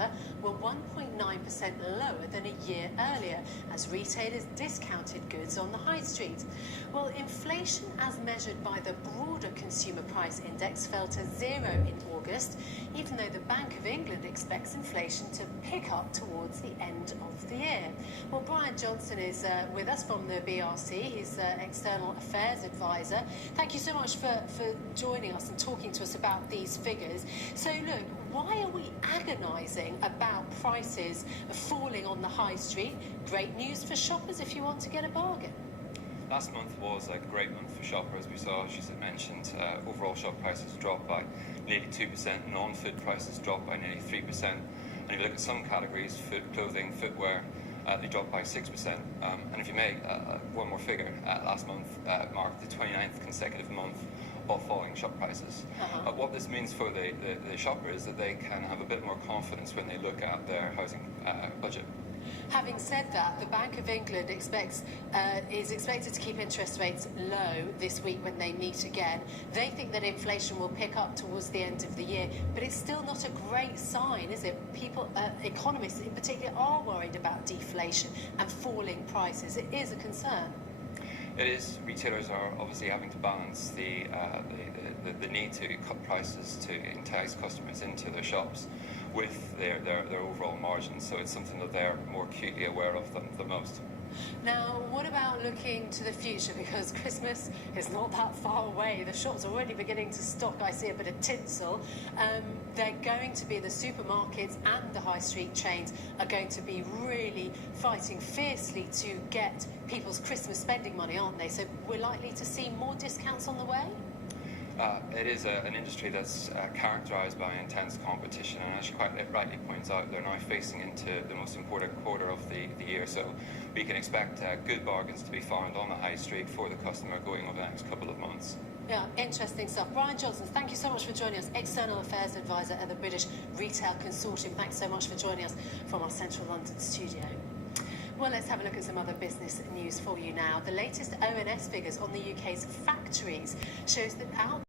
September were 1.9% lower than a year earlier, as retailers discounted goods on the high street. Well, inflation as measured by the broader consumer price index fell to 0 in August, even though the Bank of England expects inflation to pick up towards the end of the year. Well, Bryan Johnston is with us from the BRC. He's External Affairs Advisor. Thank you so much for joining us and talking to us about these figures. So, look, why are we agonising about prices falling on the high street? Great news for shoppers if you want to get a bargain. Last month was a great month for shoppers. We saw, as you mentioned, overall shop prices dropped by nearly 2%, non-food prices dropped by nearly 3%. And if you look at some categories, food, clothing, footwear, they dropped by 6%. And if you make one more figure, last month marked the 29th consecutive month of falling shop prices. What this means for the shopper is that they can have a bit more confidence when they look at their housing budget. Having said that, the Bank of England is expected to keep interest rates low this week when they meet again. They think that inflation will pick up towards the end of the year, but it's still not a great sign, is it? Economists in particular, are worried about deflation and falling prices. It is a concern. It is. Retailers are obviously having to balance the need to cut prices to entice customers into their shops with their overall margins. So it's something that they're more acutely aware of than the most. Now, what about looking to the future? Because Christmas is not that far away. The shops are already beginning to stock, I see a bit of tinsel. They're going to be, the supermarkets and the high street chains are going to be really fighting fiercely to get people's Christmas spending money, aren't they? So we're likely to see more discounts on the way? It is an industry that's characterised by intense competition, and as you quite rightly points out, they're now facing into the most important quarter of the year, so we can expect good bargains to be found on the high street for the customer going over the next couple of months. Yeah, interesting stuff. Bryan Johnston, thank you so much for joining us, External Affairs Advisor at the British Retail Consortium. Thanks so much for joining us from our central London studio. Well, let's have a look at some other business news for you now. The latest ONS figures on the UK's factories shows that out